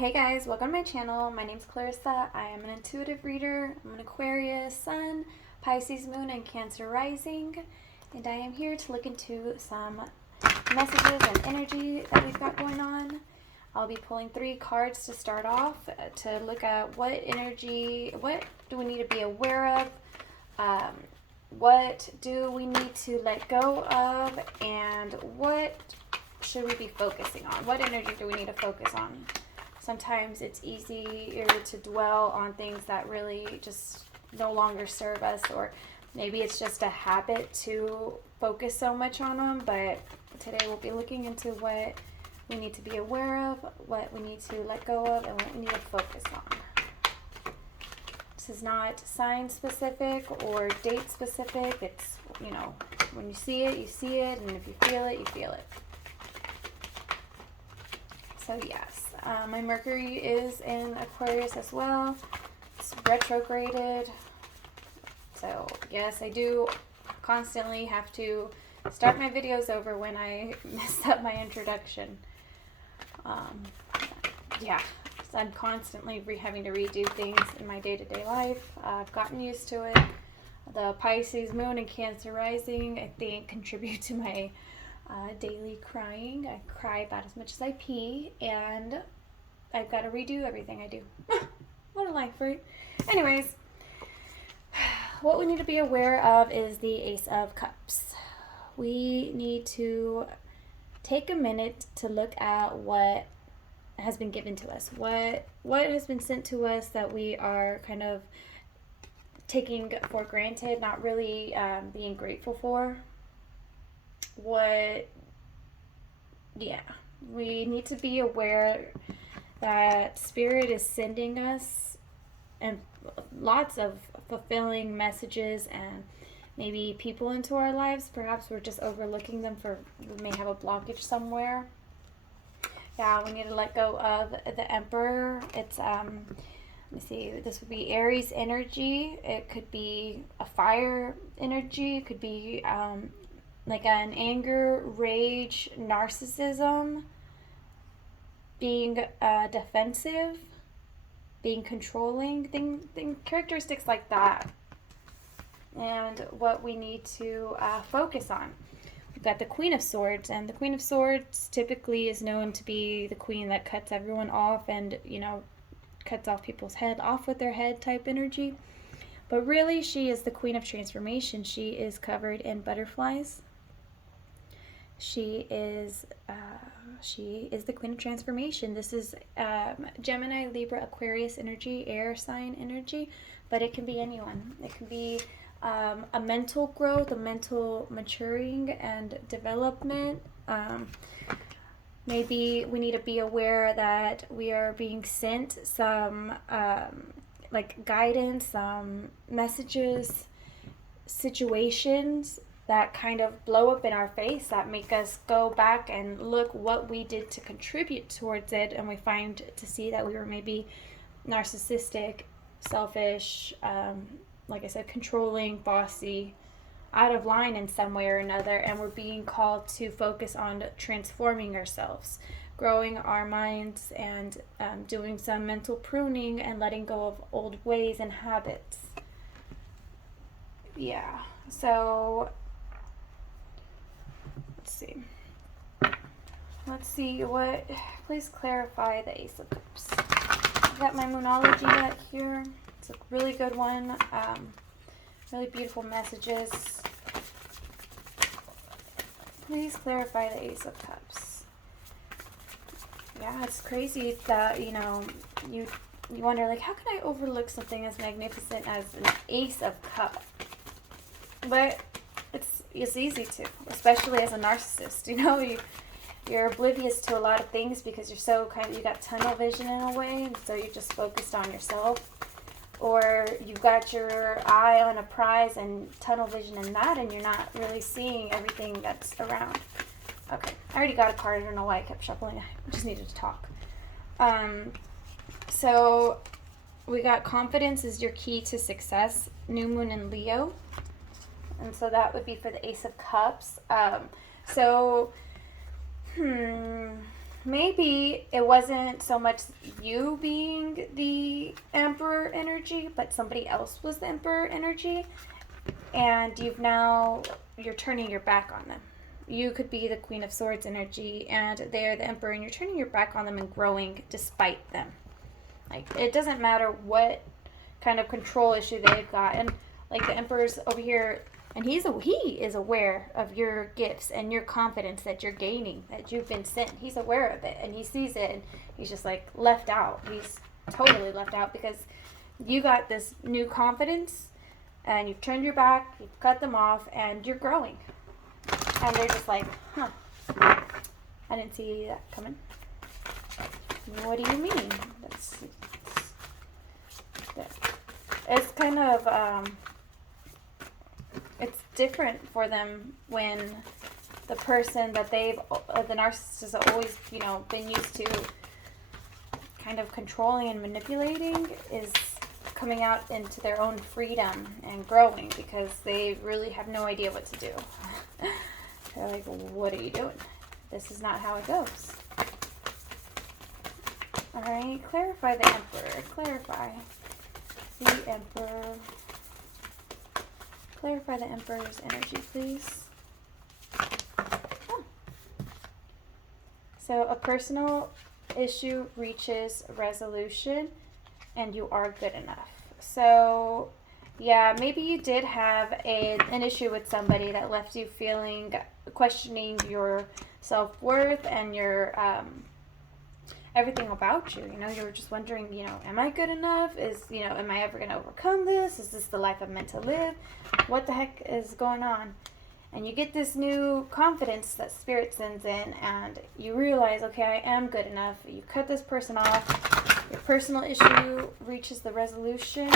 Hey guys, welcome to my channel. My name's Clarissa. I am an intuitive reader. I'm an Aquarius Sun, Pisces Moon, and Cancer Rising. And I am here to look into some messages and energy that we've got going on. I'll be pulling 3 cards to start off to look at what energy, what do we need to be aware of, what do we need to let go of, and what should we be focusing on? What energy do we need to focus on? Sometimes it's easier to dwell on things that really just no longer serve us, or maybe it's just a habit to focus so much on them. But today we'll be looking into what we need to be aware of, what we need to let go of, and what we need to focus on. This is not sign specific or date specific. It's, you know, when you see it, you see it, and if you feel it, you feel it. So yes, my Mercury is in Aquarius as well. It's retrograded. So yes, I do constantly have to start my videos over when I mess up my introduction. Yeah, so I'm constantly having to redo things in my day-to-day life. I've gotten used to it. The Pisces Moon and Cancer Rising, I think, contribute to my daily crying. I cry about as much as I pee, and I've got to redo everything I do. What a life, right? Anyways, what we need to be aware of is the Ace of Cups. We need to take a minute to look at what has been given to us. What has been sent to us that we are kind of taking for granted, not really being grateful for. We need to be aware that Spirit is sending us and lots of fulfilling messages and maybe people into our lives. Perhaps we're just overlooking them we may have a blockage somewhere. Yeah, we need to let go of the Emperor. It's let me see, this would be Aries energy. It could be a fire energy. It could be like an anger, rage, narcissism, being defensive, being controlling, characteristics like that. And what we need to focus on. We've got the Queen of Swords, and the Queen of Swords typically is known to be the queen that cuts everyone off and, you know, cuts off people's head off with their head type energy. But really, she is the Queen of Transformation. She is covered in butterflies. She is the Queen of Transformation. This is Gemini, Libra, Aquarius energy, air sign energy, but it can be anyone. It can be a mental growth, a mental maturing and development. Maybe we need to be aware that we are being sent some like guidance, messages, situations that kind of blow up in our face, that make us go back and look what we did to contribute towards it, and we find to see that we were maybe narcissistic, selfish, like I said, controlling, bossy, out of line in some way or another, and we're being called to focus on transforming ourselves, growing our minds, and doing some mental pruning and letting go of old ways and habits. Yeah, so let's see what, please clarify the Ace of Cups. I've got my Moonology deck here. It's a really good one. Really beautiful messages. Please clarify the Ace of Cups. Yeah, it's crazy that, you know, you wonder, like, how can I overlook something as magnificent as an Ace of Cups? But it's easy to, especially as a narcissist. You know, you're oblivious to a lot of things because you're so you got tunnel vision in a way, and so you're just focused on yourself. Or you've got your eye on a prize and tunnel vision in that, and you're not really seeing everything that's around. Okay, I already got a card. I don't know why I kept shuffling. I just needed to talk. So we got confidence is your key to success. New Moon in Leo. And so that would be for the Ace of Cups. maybe it wasn't so much you being the Emperor energy, but somebody else was the Emperor energy, and you're turning your back on them. You could be the Queen of Swords energy, and they're the Emperor, and you're turning your back on them and growing despite them. Like, it doesn't matter what kind of control issue they've got. And like the Emperor's over here, and he is aware of your gifts and your confidence that you're gaining, that you've been sent. He's aware of it, and he sees it, and he's just like left out. He's totally left out because you got this new confidence, and you've turned your back, you've cut them off, and you're growing. And they're just like, huh, I didn't see that coming. What do you mean? It's kind of, it's different for them when the person that the narcissist has always, been used to kind of controlling and manipulating is coming out into their own freedom and growing because they really have no idea what to do. They're like, what are you doing? This is not how it goes. Alright, clarify the Emperor. Clarify the Emperor. Clarify the Emperor's energy, please. Oh. So, a personal issue reaches resolution and you are good enough. So, yeah, maybe you did have an issue with somebody that left you questioning your self-worth and your everything about you. You were just wondering, am I good enough? Am I ever going to overcome this? Is this the life I'm meant to live? What the heck is going on? And you get this new confidence that Spirit sends in, and you realize, okay, I am good enough. You cut this person off. Your personal issue reaches the resolution,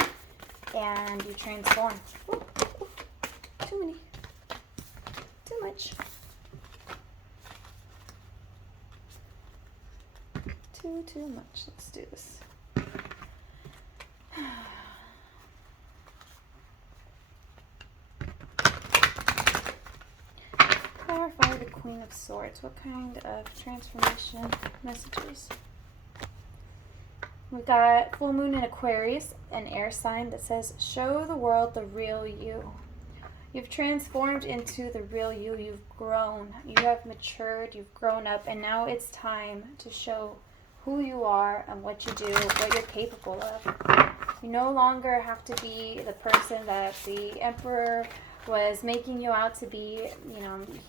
and you transform. Ooh, ooh, too many. Too much. Too much. Let's do this. Clarify the Queen of Swords. What kind of transformation messages? We've got full moon in Aquarius, an air sign that says, show the world the real you. You've transformed into the real you. You've grown. You have matured. You've grown up. And now it's time to show who you are and what you do, what you're capable of. You no longer have to be the person that the Emperor was making you out to be.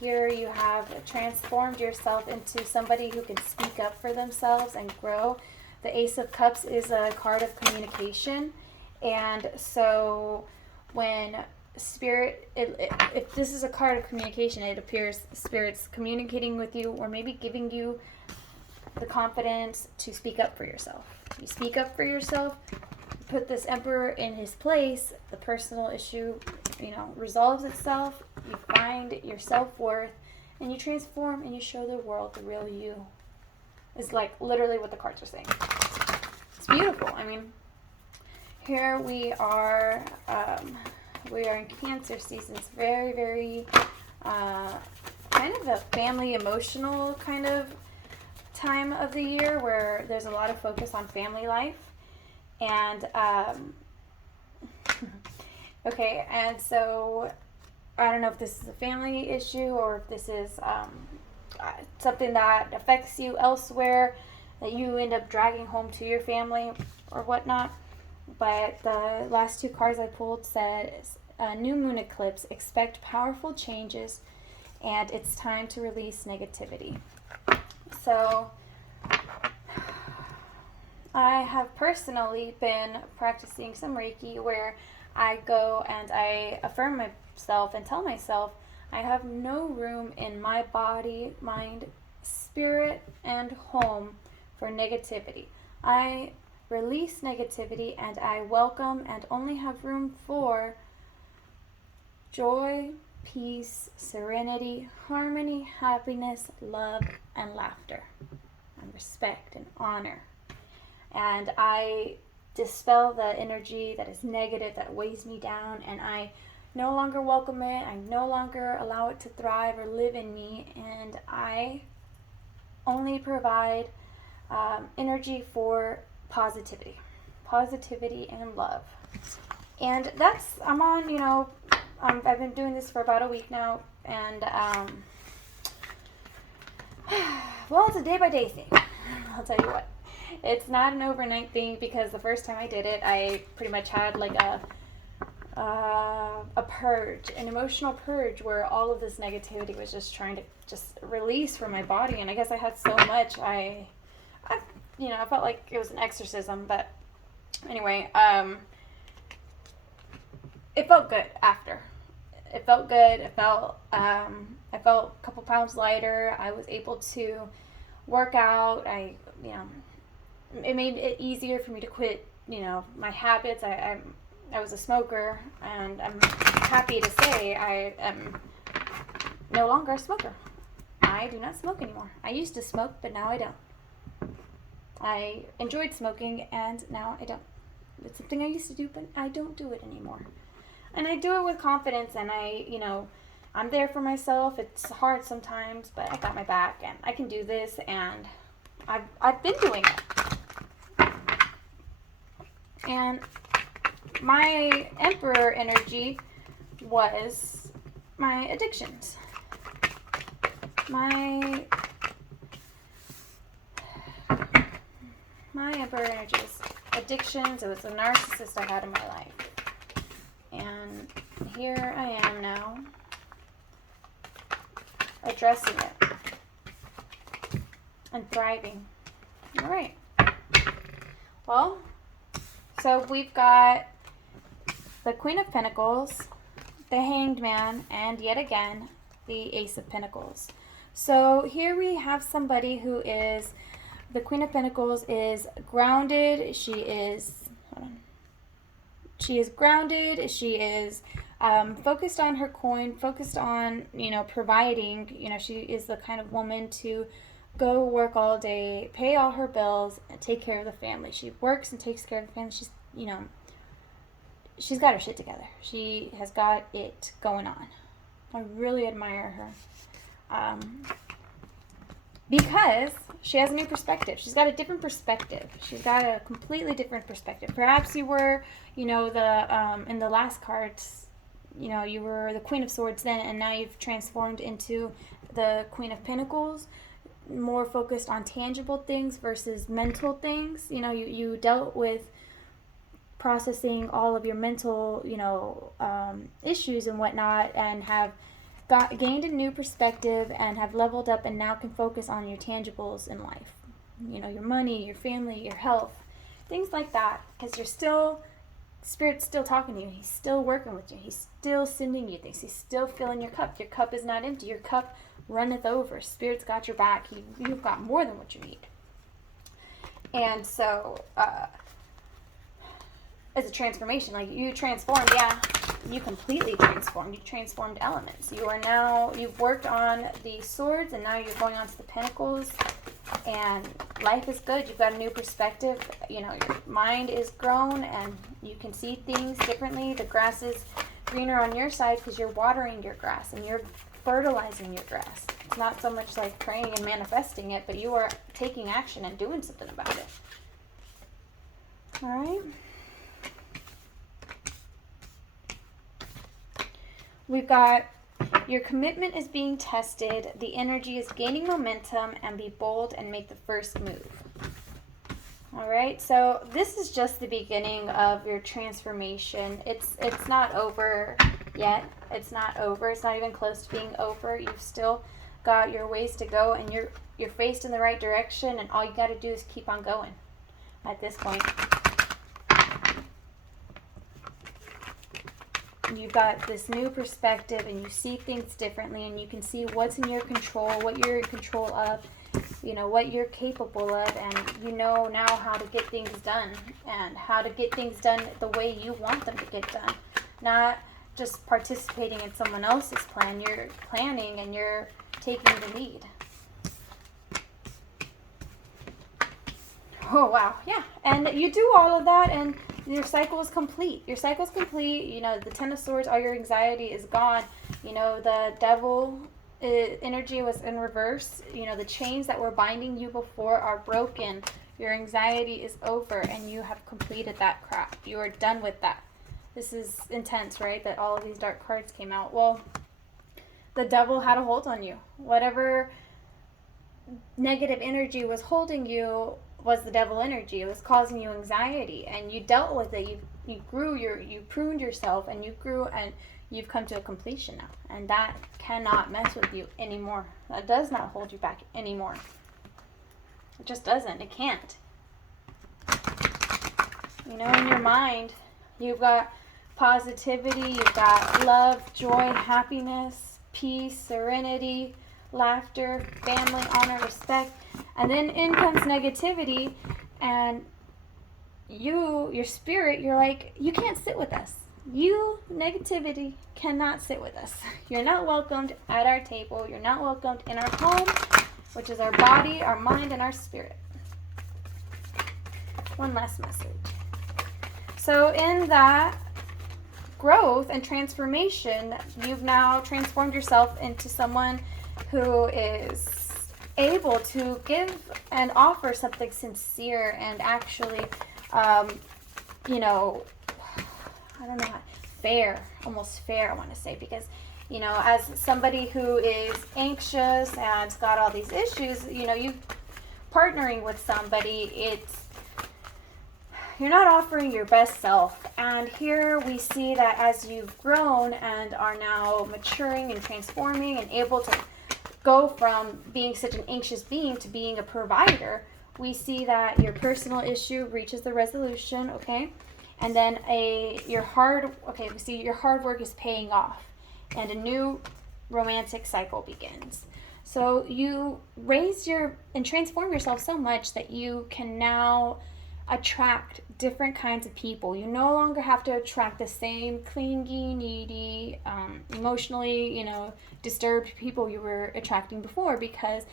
Here you have transformed yourself into somebody who can speak up for themselves and grow. The Ace of Cups is a card of communication. And so when Spirit, if this is a card of communication, it appears Spirit's communicating with you or maybe giving you the confidence to speak up for yourself. You speak up for yourself, put this Emperor in his place, the personal issue, resolves itself, you find your self-worth, and you transform and you show the world the real you. Is like literally what the cards are saying. It's beautiful. I mean, here we are in Cancer season. It's very, very kind of a family emotional kind of time of the year where there's a lot of focus on family life. And okay, and so I don't know if this is a family issue or if this is something that affects you elsewhere that you end up dragging home to your family or whatnot. But the last two cards I pulled said new moon eclipse, expect powerful changes, and it's time to release negativity. So I have personally been practicing some Reiki where I go and I affirm myself and tell myself I have no room in my body, mind, spirit, and home for negativity. I release negativity and I welcome and only have room for joy, peace, serenity, harmony, happiness, love, and laughter, and respect and honor. And I dispel the energy that is negative, that weighs me down, and I no longer welcome it. I no longer allow it to thrive or live in me, and I only provide energy for positivity and love. And I'm on, I've been doing this for about a week now, and well, it's a day-by-day thing. I'll tell you what. It's not an overnight thing, because the first time I did it, I pretty much had like a purge, an emotional purge, where all of this negativity was just trying to just release from my body. And I guess I had so much, I felt like it was an exorcism. But anyway, it felt good after. It felt good. I felt a couple pounds lighter. I was able to work out. It made it easier for me to quit, my habits. I was a smoker, and I'm happy to say I am no longer a smoker. I do not smoke anymore. I used to smoke, but now I don't. I enjoyed smoking, and now I don't. It's something I used to do, but I don't do it anymore. And I do it with confidence, and I'm there for myself. It's hard sometimes, but I got my back, and I can do this, and I've been doing it. And my Emperor energy was my addictions. My Emperor energy was addictions. It was a narcissist I had in my life. And here I am now, addressing it and thriving. All right. Well, so we've got the Queen of Pentacles, the Hanged Man, and yet again, the Ace of Pentacles. So here we have somebody who is, the Queen of Pentacles is grounded. She is grounded. She is focused on her coin, focused on, providing. She is the kind of woman to go work all day, pay all her bills, and take care of the family. She works and takes care of the family. She's got her shit together. She has got it going on. I really admire her. Because she has a new perspective. She's got a different perspective. She's got a completely different perspective. Perhaps you were, in the last cards, you were the Queen of Swords then, and now you've transformed into the Queen of Pentacles, more focused on tangible things versus mental things. You dealt with processing all of your mental, issues and whatnot, and have gained a new perspective and have leveled up, and now can focus on your tangibles in life. Your money, your family, your health, things like that. Because Spirit's still talking to you. He's still working with you. He's still sending you things. He's still filling your cup. Your cup is not empty. Your cup runneth over. Spirit's got your back. You've got more than what you need. And so, as a transformation, like you transformed, you completely transformed. You transformed elements. You've worked on the swords, and now you're going on to the pentacles, and life is good. You've got a new perspective. Your mind is grown, and you can see things differently. The grass is greener on your side because you're watering your grass, and you're fertilizing your grass. It's not so much like praying and manifesting it, but you are taking action and doing something about it. All right. We've got your commitment is being tested. The energy is gaining momentum, and be bold and make the first move. All right. So this is just the beginning of your transformation. It's not over yet. It's not over. It's not even close to being over. You've still got your ways to go, and you're faced in the right direction, and all you got to do is keep on going at this point. You've got this new perspective, and you see things differently, and you can see what's in your control, what you're in control of, what you're capable of, and you know now how to get things done, and how to get things done the way you want them to get done. Not just participating in someone else's plan. You're planning, and you're taking the lead. Oh, wow. Yeah. And you do all of that, and your cycle is complete. Your cycle is complete. The Ten of Swords, all your anxiety is gone. The devil energy was in reverse. The chains that were binding you before are broken. Your anxiety is over, and you have completed that crap. You are done with that. This is intense, right? That all of these dark cards came out. Well, the devil had a hold on you. Whatever negative energy was holding you was the devil energy. It was causing you anxiety, and you dealt with it. You grew, you pruned yourself, and you grew, and you've come to a completion now. And that cannot mess with you anymore. That does not hold you back anymore. It just doesn't. It can't. In your mind, you've got positivity, you've got love, joy, happiness, peace, serenity, laughter, family, honor, respect. And then in comes negativity, and your spirit, you're like, you can't sit with us. You, negativity, cannot sit with us. You're not welcomed at our table. You're not welcomed in our home, which is our body, our mind, and our spirit. One last message. So in that growth and transformation, you've now transformed yourself into someone who is able to give and offer something sincere and actually, I don't know, fair, almost fair, I want to say, because, as somebody who is anxious and has got all these issues, you partnering with somebody, you're not offering your best self. And here we see that as you've grown and are now maturing and transforming and able to go from being such an anxious being to being a provider, we see that your personal issue reaches the resolution, okay? And then we see your hard work is paying off, and a new romantic cycle begins. So you and transform yourself so much that you can now attract different kinds of people. You no longer have to attract the same clingy, needy, emotionally, disturbed people you were attracting before, because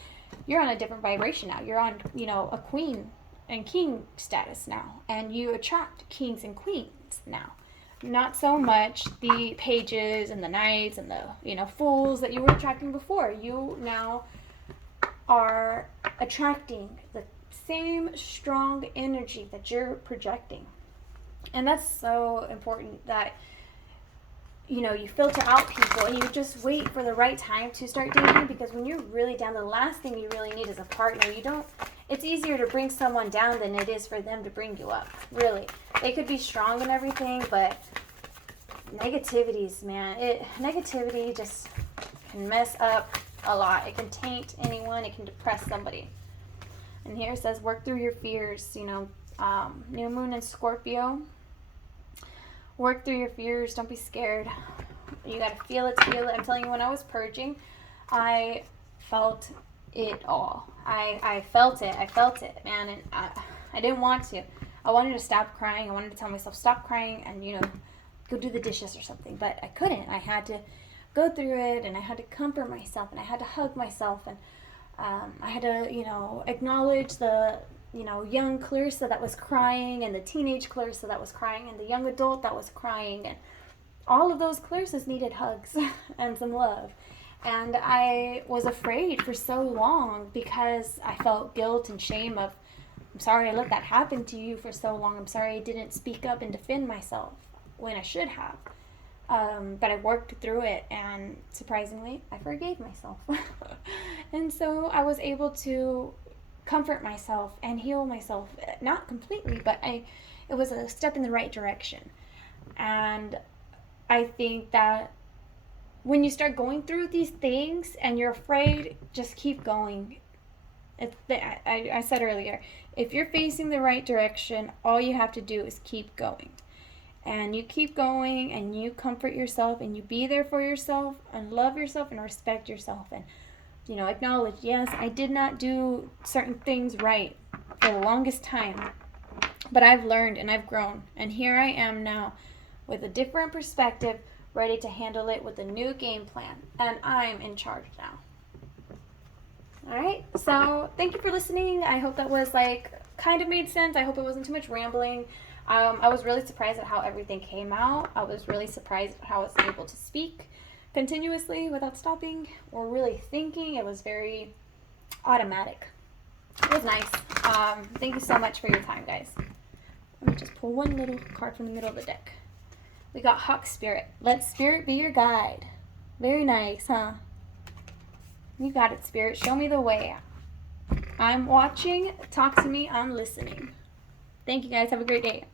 you're on a different vibration now. You're on, a queen and king status now, and you attract kings and queens now. Not so much the pages and the knights and the, fools that you were attracting before. You now are attracting the same strong energy that you're projecting. And that's so important, that you filter out people and you just wait for the right time to start dating, because when you're really down, the last thing you really need is a partner. It's easier to bring someone down than it is for them to bring you up. Really, they could be strong and everything, but negativity just can mess up a lot. It can taint anyone. It can depress somebody. And here it says, work through your fears. New moon in Scorpio. Work through your fears. Don't be scared. You got to feel it. I'm telling you, when I was purging, I felt it all. I felt it, man. And I didn't want to. I wanted to stop crying. I wanted to tell myself, stop crying and, go do the dishes or something. But I couldn't. I had to go through it, and I had to comfort myself, and I had to hug myself, and I had to, acknowledge the, young Clarissa that was crying, and the teenage Clarissa that was crying, and the young adult that was crying, and all of those Clarissas needed hugs and some love. And I was afraid for so long because I felt guilt and shame of, I'm sorry I let that happen to you for so long. I'm sorry I didn't speak up and defend myself when I should have. But I worked through it, and surprisingly, I forgave myself. And so I was able to comfort myself and heal myself. Not completely, but it was a step in the right direction. And I think that when you start going through these things and you're afraid, just keep going. I said earlier, if you're facing the right direction, all you have to do is keep going. And you keep going, and you comfort yourself, and you be there for yourself, and love yourself, and respect yourself, and acknowledge, yes, I did not do certain things right for the longest time, but I've learned and I've grown, and here I am now with a different perspective, ready to handle it with a new game plan, and I'm in charge now. Alright, so thank you for listening. I hope that was kind of made sense. I hope it wasn't too much rambling. I was really surprised at how everything came out. I was really surprised at how I was able to speak continuously without stopping or really thinking. It was very automatic. It was nice. Thank you so much for your time, guys. Let me just pull one little card from the middle of the deck. We got Hawk Spirit. Let Spirit be your guide. Very nice, huh? You got it, Spirit. Show me the way. I'm watching. Talk to me. I'm listening. Thank you, guys. Have a great day.